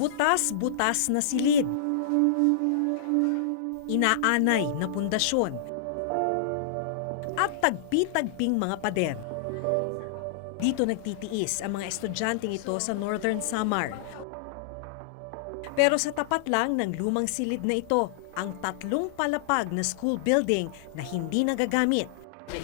Butas-butas na silid. Inaanay na pundasyon. At tagpi-tagping mga pader. Dito nagtitiis ang mga estudyanteng ito sa Northern Samar. Pero sa tapat lang ng lumang silid na ito, ang tatlong palapag na school building na hindi nagagamit.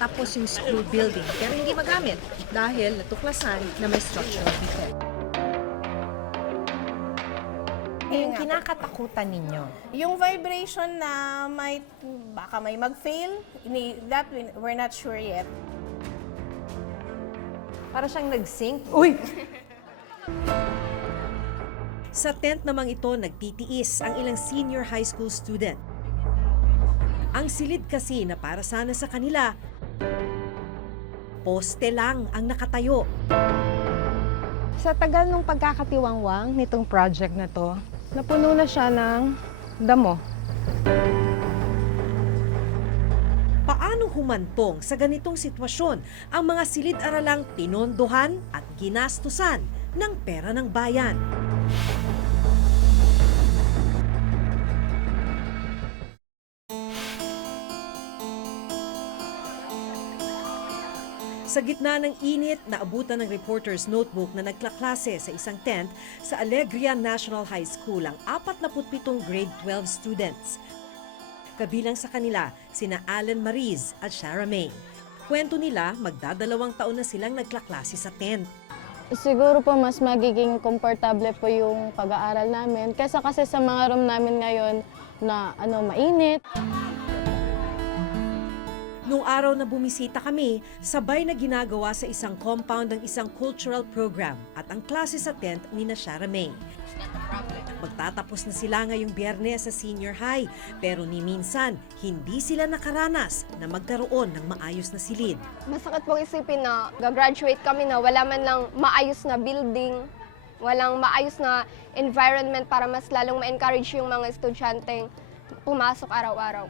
Tapos yung school building, pero hindi magamit dahil natuklasan na may structural defect. Yung kinakatakutan ninyo, Yung vibration na might, baka may mag-fail, that we- we're not sure yet. para siyang nag-sync. Uy! Sa tent namang ito nagtitiis ang ilang senior high school student. Ang silid kasi na para sana sa kanila, poste lang ang nakatayo. Sa tagal ng pagkakatiwangwang nitong project na to, napuno na siya ng damo. Paano humantong sa ganitong sitwasyon ang mga silid-aralang pinondohan at ginastusan ng pera ng bayan? Sa gitna ng init, naabutan ng reporter's notebook na nagklaklase sa isang tent sa Alegria National High School ang 47 grade 12 students. Kabilang sa kanila, sina Alan Mariz at Shara May. Kwento nila, magdadalawang taon na silang nagklaklase sa tent. Siguro po mas magiging komportable po yung pag-aaral namin. Kesa kasi sa mga room namin ngayon na ano mainit. Nung araw na bumisita kami, sabay na ginagawa sa isang compound ng isang cultural program at ang klase sa tent ni na Shara May. Magtatapos na sila ngayong biyernes sa senior high, pero ni minsan, hindi sila nakaranas na magkaroon ng maayos na silid. Masakit pong isipin na gagraduate kami na wala man lang maayos na building, walang maayos na environment para mas lalong ma-encourage yung mga estudyanteng pumasok araw-araw.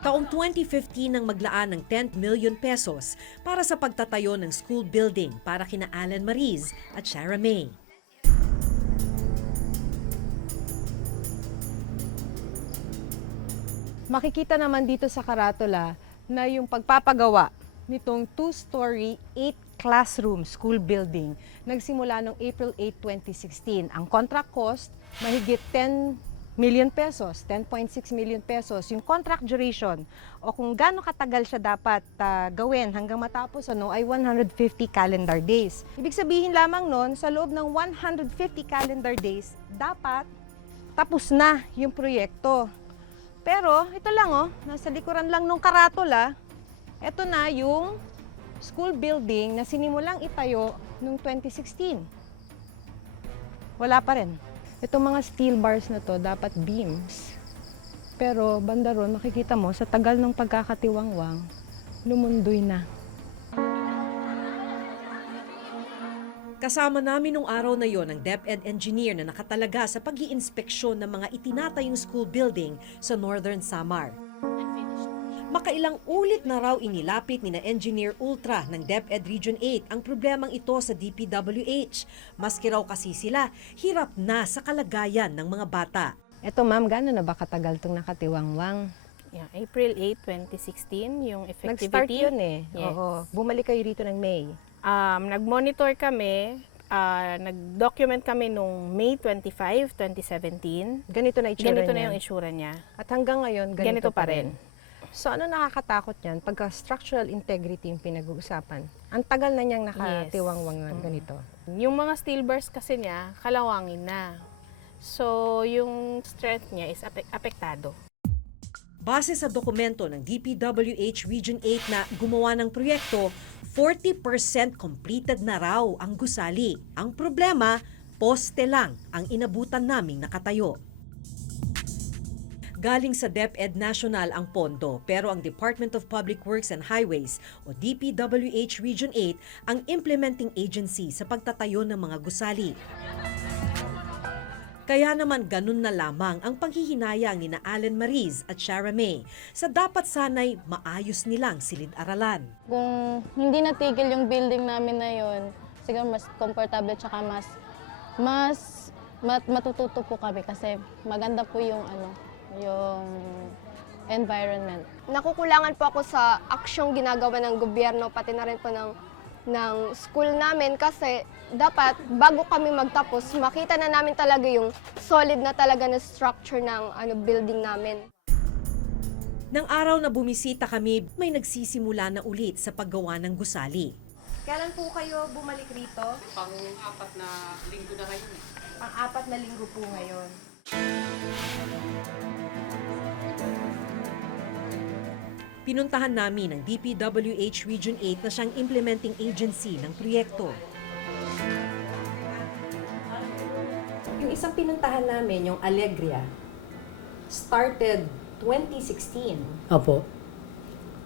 Taong 2015 nang maglaan ng 10 million pesos para sa pagtatayo ng school building para kina Alan Mariz at Shara May. Makikita naman dito sa karatula na yung pagpapagawa nitong two-story, eight classroom school building nagsimula noong April 8, 2016. Ang contract cost, mahigit 10 million pesos, 10.6 million pesos. Yung contract duration o kung gaano katagal siya dapat ah, gawin hanggang matapos ano, ay 150 calendar days. Ibig sabihin lamang nun, sa loob ng 150 calendar days, dapat tapos na yung proyekto. Pero ito lang oh, nasa likuran lang nung karatula, ito na yung school building na sinimulang itayo noong 2016. Wala pa rin. Itong mga steel bars na to, dapat beams. Pero banda ron, makikita mo, sa tagal ng pagkakatiwangwang, lumundoy na. Kasama namin nung araw na yon ang DepEd engineer na nakatalaga sa pag inspeksyon ng mga itinatayong school building sa Northern Samar. Makailang ulit na raw inilapit ni na Engineer Ultra ng DepEd Region 8 ang problemang ito sa DPWH. Maski raw kasi sila, hirap na sa kalagayan ng mga bata. Ito ma'am, gano'n na ba katagal itong nakatiwangwang? Yeah, April 8, 2016, yung effectivity. Nag-start yun eh. Yes. Oo. Bumalik kayo rito ng May. Um, nag-monitor kami, ah, nag-document kami nung May 25, 2017. Ganito na itsura Ganito na niya. yung itsura niya. At hanggang ngayon, ganito, Ganito pa rin. So ano nakakatakot niyan? Pagka structural integrity yung pinag-uusapan. Ang tagal na niyang nakatiwangwang na ganito. Yung mga steel bars kasi niya, kalawangin na. So, yung strength niya is ape- apektado. Base sa dokumento ng DPWH Region 8 na gumawa ng proyekto, 40% completed na raw ang gusali. Ang problema, poste lang ang inabutan naming nakatayo. Galing sa DepEd National ang pondo pero ang Department of Public Works and Highways o DPWH Region 8 ang implementing agency sa pagtatayo ng mga gusali. Kaya naman ganun na lamang ang panghihinayang ni na Allen Mariz at Shara May sa dapat sanay maayos nilang silid-aralan. Kung hindi natigil yung building namin na yun, siguro mas komportable tsaka mas mas mat, matututo po kami kasi maganda po yung ano, yung environment. Nakukulangan po ako sa aksyong ginagawa ng gobyerno, pati na rin po ng, ng school namin kasi dapat bago kami magtapos, makita na namin talaga yung solid na talaga na structure ng ano, building namin. Nang araw na bumisita kami, may nagsisimula na ulit sa paggawa ng gusali. Kailan po kayo bumalik rito? Pang-apat na linggo na ngayon. eh. Pang-apat na linggo po ngayon. Pinuntahan namin ang DPWH Region 8 na siyang implementing agency ng proyekto. Yung isang pinuntahan namin, yung Alegria, started 2016. Apo,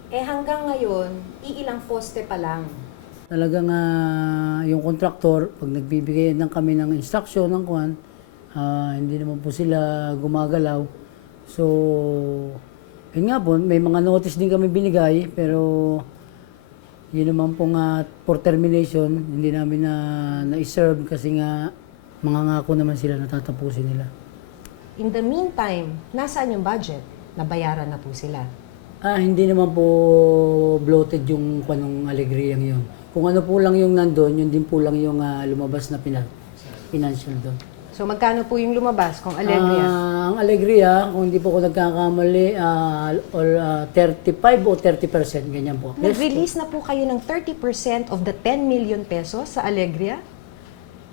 Eh hanggang ngayon, iilang poste pa lang. talagang ah, yung kontraktor, pag nagbibigay ng kami ng instruction ng kwan, ah, hindi naman po sila gumagalaw. So, yun nga po, may mga notice din kami binigay, pero yun naman po nga for termination, hindi namin na na-serve kasi nga mga ngako naman sila natatapusin nila. In the meantime, nasaan yung budget? Nabayaran na po sila. Ah, hindi naman po bloated yung kwanong alegriyang yun. Kung ano po lang yung nandun, yun din po lang yung ah, lumabas na pina, financial doon. So magkano po yung lumabas kung Alegria? Ah, ang alegria, kung hindi po ako nagkakamali, ah, or, ah, 35 o 30%, ganyan po. Nag-release na po kayo ng 30% of the 10 million pesos sa Alegria?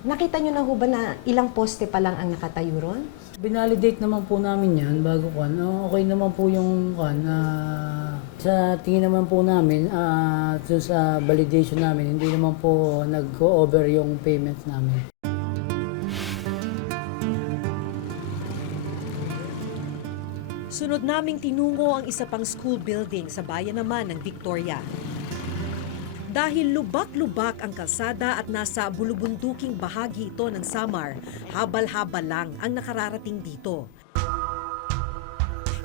Nakita nyo na ho ba na ilang poste pa lang ang nakatayo ron? Binalidate naman po namin yan bago kwan. Ah, okay naman po yung kwan. ah, sa tingin naman po namin, ah, dun sa validation namin, hindi naman po nag-over yung payment namin. Sunod naming tinungo ang isa pang school building sa bayan naman ng Victoria. Dahil lubak-lubak ang kalsada at nasa bulubunduking bahagi ito ng Samar, habal-habal lang ang nakararating dito.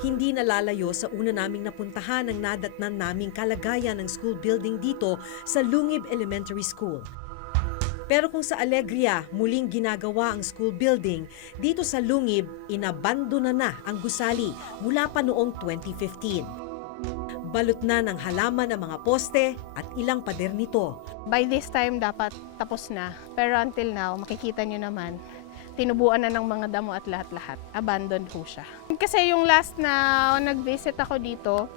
Hindi nalalayo sa una naming napuntahan ang nadatnan naming kalagayan ng school building dito sa Lungib Elementary School. Pero kung sa Alegria muling ginagawa ang school building, dito sa Lungib, inabandona na ang gusali mula pa noong 2015. Balot na ng halaman ang mga poste at ilang pader nito. By this time, dapat tapos na. Pero until now, makikita nyo naman, tinubuan na ng mga damo at lahat-lahat. Abandoned po siya. Kasi yung last na nag-visit ako dito,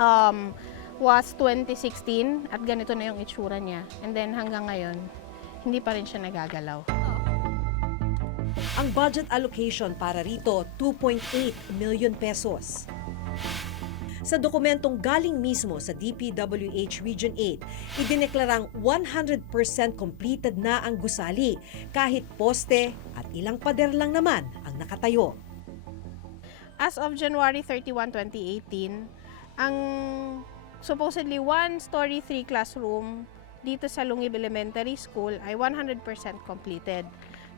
um, was 2016 at ganito na yung itsura niya. And then hanggang ngayon, hindi pa rin siya nagagalaw. Ang budget allocation para rito, 2.8 million pesos. Sa dokumentong galing mismo sa DPWH Region 8, idineklarang 100% completed na ang gusali kahit poste at ilang pader lang naman ang nakatayo. As of January 31, 2018, ang supposedly one-story, three classroom dito sa Lungib Elementary School ay 100% completed.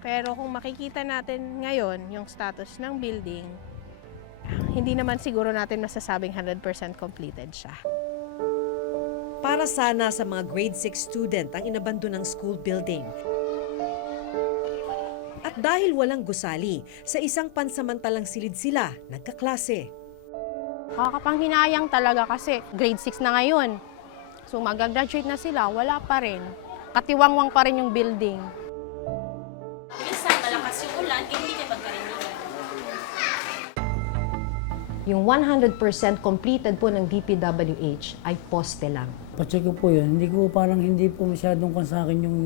Pero kung makikita natin ngayon yung status ng building, hindi naman siguro natin masasabing 100% completed siya. Para sana sa mga grade 6 student ang inabando ng school building. At dahil walang gusali, sa isang pansamantalang silid sila nagkaklase. Nakakapanghinayang talaga kasi grade 6 na ngayon. So mag-graduate na sila, wala pa rin. Katiwangwang pa rin yung building. Minsan malakas yung ulan, hindi kayo magkarinigan. Yung 100% completed po ng DPWH ay poste lang. Pacheck ko po yun. Hindi ko parang hindi po masyadong kan sa akin yung,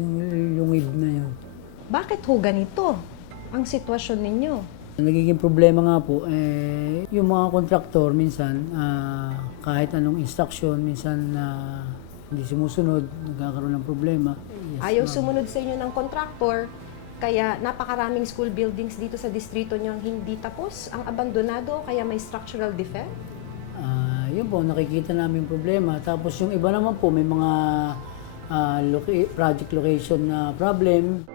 yung ib na yun. Bakit ho ganito ang sitwasyon ninyo? Nagiging problema nga po, eh, yung mga kontraktor minsan, ah, kahit anong instruction, minsan na hindi sumusunod, nagkakaroon ng problema. Yes, Ayaw ma'am. sumunod sa inyo ng kontraktor, kaya napakaraming school buildings dito sa distrito nyo ang hindi tapos, ang abandonado, kaya may structural defect. Ah, yun po, nakikita namin problema. Tapos yung iba naman po, may mga ah, loca- project location na problem.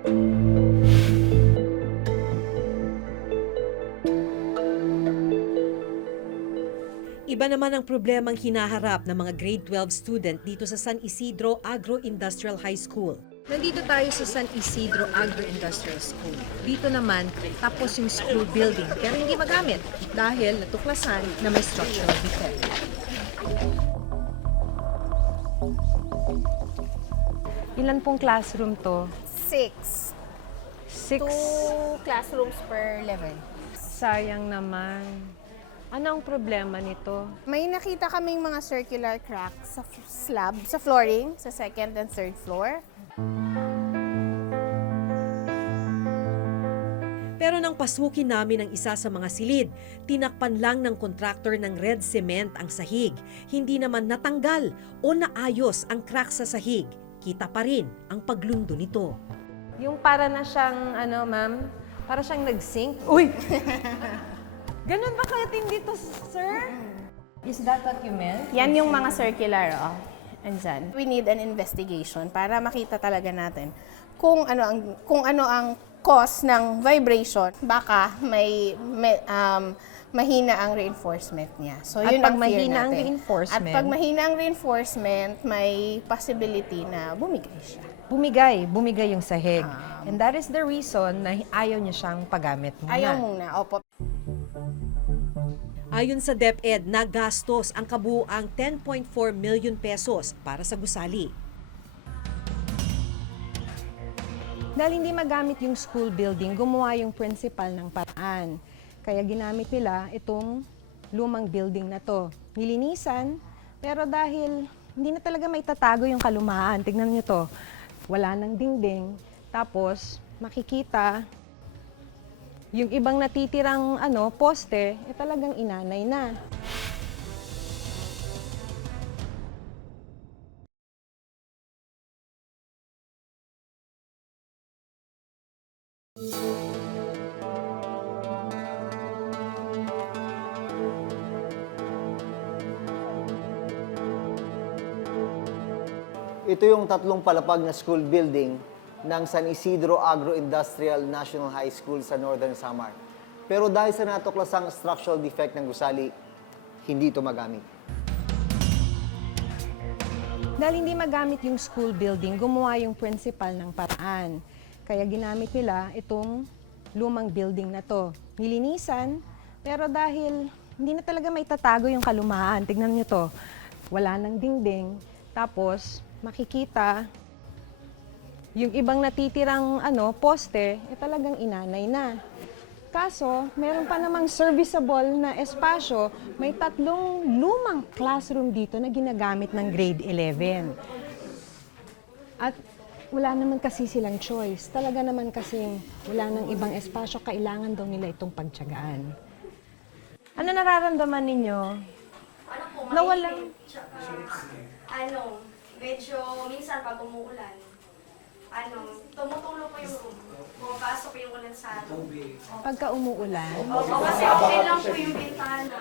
Naman ang problemang hinaharap ng mga grade 12 student dito sa San Isidro Agro-Industrial High School. Nandito tayo sa San Isidro Agro-Industrial School. Dito naman, tapos yung school building, pero hindi magamit dahil natuklasan na may structural defect. Ilan pong classroom to? Six. Six. Two classrooms per level. Sayang naman. Ano ang problema nito? May nakita kaming mga circular cracks sa f- slab, sa flooring, sa second and third floor. Pero nang pasukin namin ang isa sa mga silid, tinakpan lang ng kontraktor ng red cement ang sahig. Hindi naman natanggal o naayos ang crack sa sahig. Kita pa rin ang paglundo nito. Yung para na siyang, ano ma'am, para siyang nag-sink. Uy! Ganun ba katindi to, sir? Is that what you meant? Yan yung mga circular, oh. Andyan. We need an investigation para makita talaga natin kung ano ang kung ano ang cause ng vibration. Baka may, may um, mahina ang reinforcement niya. So At yun pag ang fear mahina ang natin. reinforcement? At pag mahina ang reinforcement, may possibility na bumigay siya. Bumigay, bumigay yung sahig. And that is the reason na ayaw niya siyang paggamit muna. Ayaw muna. Opo. Ayon sa DepEd, nagastos ang kabuuang 10.4 million pesos para sa gusali. Dahil hindi magamit yung school building, gumawa yung principal ng paraan. Kaya ginamit nila itong lumang building na to. Nilinisan, pero dahil hindi na talaga may tatago yung kalumaan. Tignan nyo to. Wala nang dingding. Tapos, makikita yung ibang natitirang ano, poste, eh talagang inanay na. Ito yung tatlong palapag na school building ng San Isidro Agro-Industrial National High School sa Northern Samar. Pero dahil sa natuklasang structural defect ng gusali, hindi ito magamit. Dahil hindi magamit yung school building, gumawa yung principal ng paraan. Kaya ginamit nila itong lumang building na to. Nilinisan, pero dahil hindi na talaga may tatago yung kalumaan. Tignan nyo to. Wala nang dingding. Tapos, makikita yung ibang natitirang ano, poste, eh talagang inanay na. Kaso, meron pa namang serviceable na espasyo. May tatlong lumang classroom dito na ginagamit ng grade 11. At wala naman kasi silang choice. Talaga naman kasi wala nang ibang espasyo, kailangan daw nila itong pagtyagaan. Ano nararamdaman ninyo? Ano po, Na walang- ano, medyo minsan pag umuulan, ano, tumutulo po yung pumapasok yung ulan sa ano. Pagka umuulan, Opo, kasi open lang po yung bintana.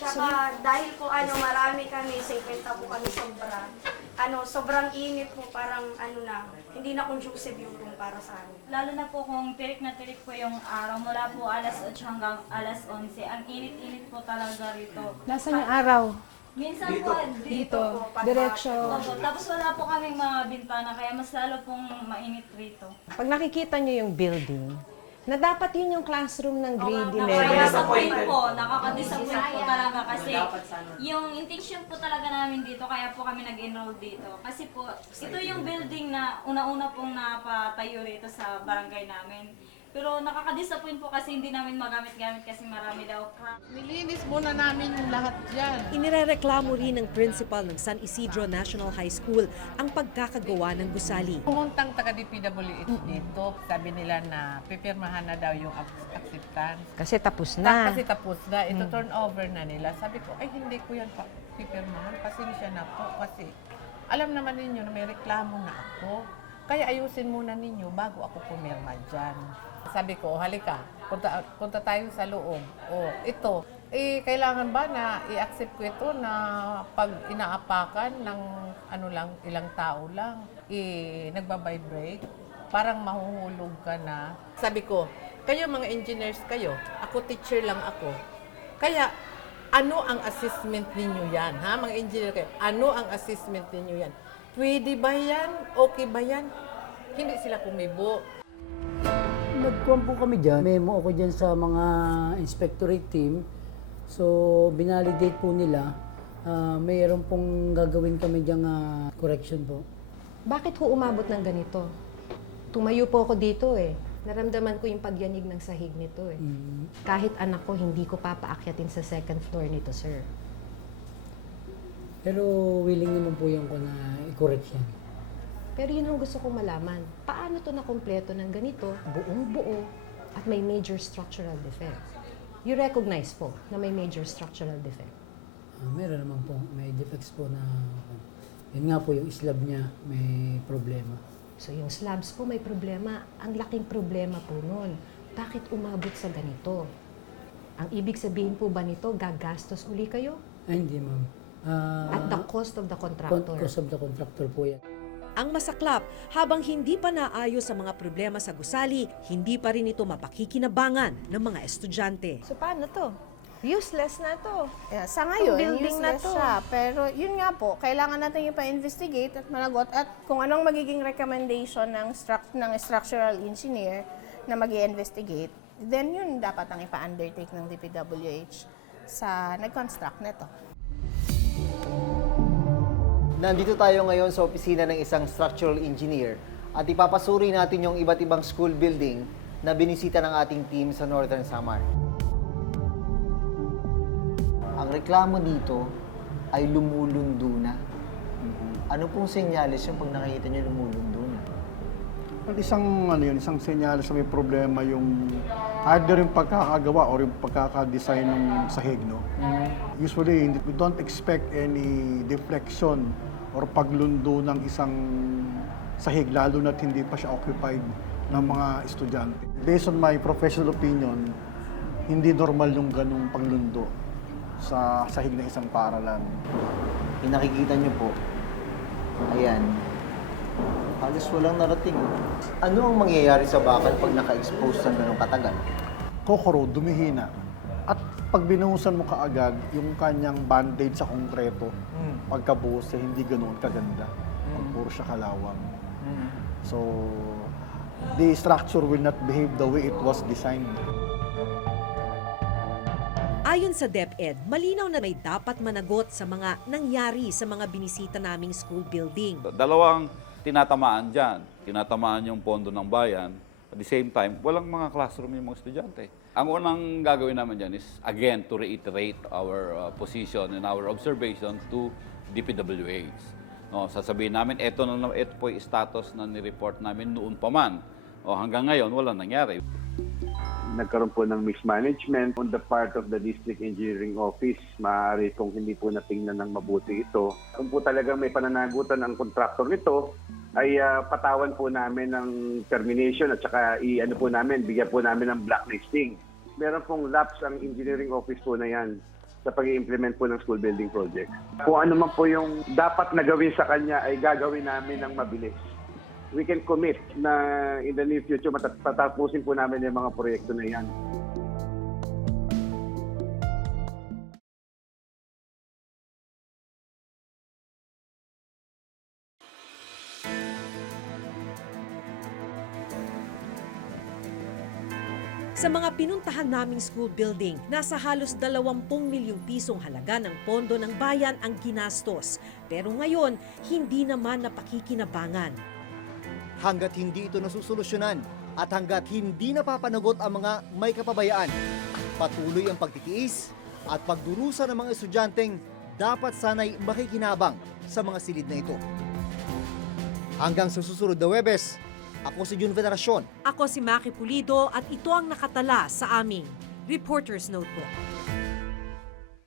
Tsaka dahil po ano, marami kami, 50 po kami sobra. Ano, sobrang init po, parang ano na, hindi na conducive yung room para sa amin. Lalo na po kung tirik na tirik po yung araw mula po alas 8 hanggang alas 11. Ang init-init po talaga rito. nasan yung araw? Minsan po dito. Diretso. Opo, tapos wala po kaming mga bintana kaya mas lalo pong mainit rito. Pag nakikita nyo yung building, na dapat yun yung classroom ng grade 11. Nakaka-disappoint po, nakaka-disappoint po talaga kasi yung intention po talaga namin dito, kaya po kami nag-enroll dito. Kasi po, ito yung building na una-una pong napatayo rito sa barangay namin. Pero nakaka-disappoint po kasi hindi namin magamit-gamit kasi marami daw crack. Nilinis muna namin yung lahat dyan. Inirereklamo rin ng principal ng San Isidro National High School ang pagkakagawa ng gusali. Pumuntang taga DPWH dito, sabi nila na pipirmahan na daw yung ac- acceptance. Kasi tapos Ta- na. Kasi tapos na, ito turn over na nila. Sabi ko, ay hindi ko yan pa pipirmahan. Pasensya na po kasi alam naman ninyo na may reklamo na ako. Kaya ayusin muna ninyo bago ako pumirma dyan. Sabi ko, halika, punta, punta tayo sa loob. O, ito, eh, kailangan ba na i-accept ko ito na pag inaapakan ng ano lang, ilang tao lang, eh, nagbabibrate? Parang mahuhulog ka na. Sabi ko, kayo mga engineers kayo, ako teacher lang ako. Kaya, ano ang assessment ninyo yan? Ha, mga engineer kayo, ano ang assessment ninyo yan? Pwede ba yan? Okay ba yan? Hindi sila kumibo. Nagkuhan po kami dyan. Memo ako dyan sa mga inspectorate team. So, binalidate po nila. Ah, mayroon pong gagawin kami dyan ah, correction po. Bakit ho umabot ng ganito? Tumayo po ako dito eh. Naramdaman ko yung pagyanig ng sahig nito eh. Kahit anak ko, hindi ko papaakyatin sa second floor nito, sir. Pero willing naman po yung ko na i-correct yan. Pero yun ang gusto kong malaman. Paano to na kompleto ng ganito, buong buo, at may major structural defect? You recognize po na may major structural defect. Ah, meron naman po. May defects po na... Yun nga po, yung slab niya may problema. So yung slabs po may problema. Ang laking problema po nun. Bakit umabot sa ganito? Ang ibig sabihin po ba nito, gagastos uli kayo? Ay, hindi ma'am. Ah, At the cost of the con- contractor. cost of the contractor po yan. Ang masaklap, habang hindi pa naayos ang mga problema sa gusali, hindi pa rin ito mapakikinabangan ng mga estudyante. So paano to? Useless na to. Yeah, sa ngayon, Yung building na to. siya. Pero yun nga po, kailangan natin yung pa-investigate at managot at kung anong magiging recommendation ng, struct, ng structural engineer na mag investigate then yun dapat ang ipa-undertake ng DPWH sa nag-construct nito. Nandito tayo ngayon sa opisina ng isang structural engineer at ipapasuri natin yung iba't ibang school building na binisita ng ating team sa Northern Samar. Ang reklamo dito ay lumulundo na. Ano pong senyales yung pag nakikita nyo lumulundo na? At isang ano yun, isang senyales na may problema yung either yung pagkakagawa or yung pagkakadesign ng sahig, no? Usually, we don't expect any deflection or paglundo ng isang sahig, lalo na't hindi pa siya occupied ng mga estudyante. Based on my professional opinion, hindi normal yung ganung paglundo sa sahig ng isang paaralan. Yung nakikita nyo po, ayan, halos walang narating. Ano ang mangyayari sa bakal pag naka-expose ng ganong katagal? kokoro, dumihina. At pag binuhusan mo kaagad, yung kanyang band-aid sa konkreto, pagkabuhos eh, hindi ganoon kaganda. Pag puro siya kalawang. So, the structure will not behave the way it was designed. Ayon sa DepEd, malinaw na may dapat managot sa mga nangyari sa mga binisita naming school building. Dalawang tinatamaan dyan. Tinatamaan yung pondo ng bayan. At the same time, walang mga classroom yung mga estudyante. Ang unang gagawin naman dyan is, again, to reiterate our uh, position and our observation to DPWH. No, sasabihin namin, ito, na, ito po yung status na nireport namin noon pa man. O hanggang ngayon, walang nangyari. nagkaroon po ng mismanagement on the part of the District Engineering Office. Maaari kung hindi po natingnan ng mabuti ito. Kung po talagang may pananagutan ang kontraktor nito, ay ah, patawan po namin ng termination at saka i-ano po namin, bigyan po namin ng blacklisting. Meron pong lapse ang engineering office po na yan sa pag implement po ng school building project. Kung ano man po yung dapat na gawin sa kanya ay gagawin namin ng mabilis we can commit na in the near future matat- tatapusin po namin yung mga proyekto na yan. Sa mga pinuntahan naming school building, nasa halos 20 milyong pisong halaga ng pondo ng bayan ang ginastos. Pero ngayon, hindi naman napakikinabangan. Hanggat hindi ito nasusolusyonan at hanggat hindi napapanagot ang mga may kapabayaan, patuloy ang pagtitiis at pagdurusa ng mga estudyanteng dapat sanay makikinabang sa mga silid na ito. Hanggang sa susunod na Webes, ako si Jun Veneracion. Ako si Maki Pulido at ito ang nakatala sa aming Reporter's Notebook.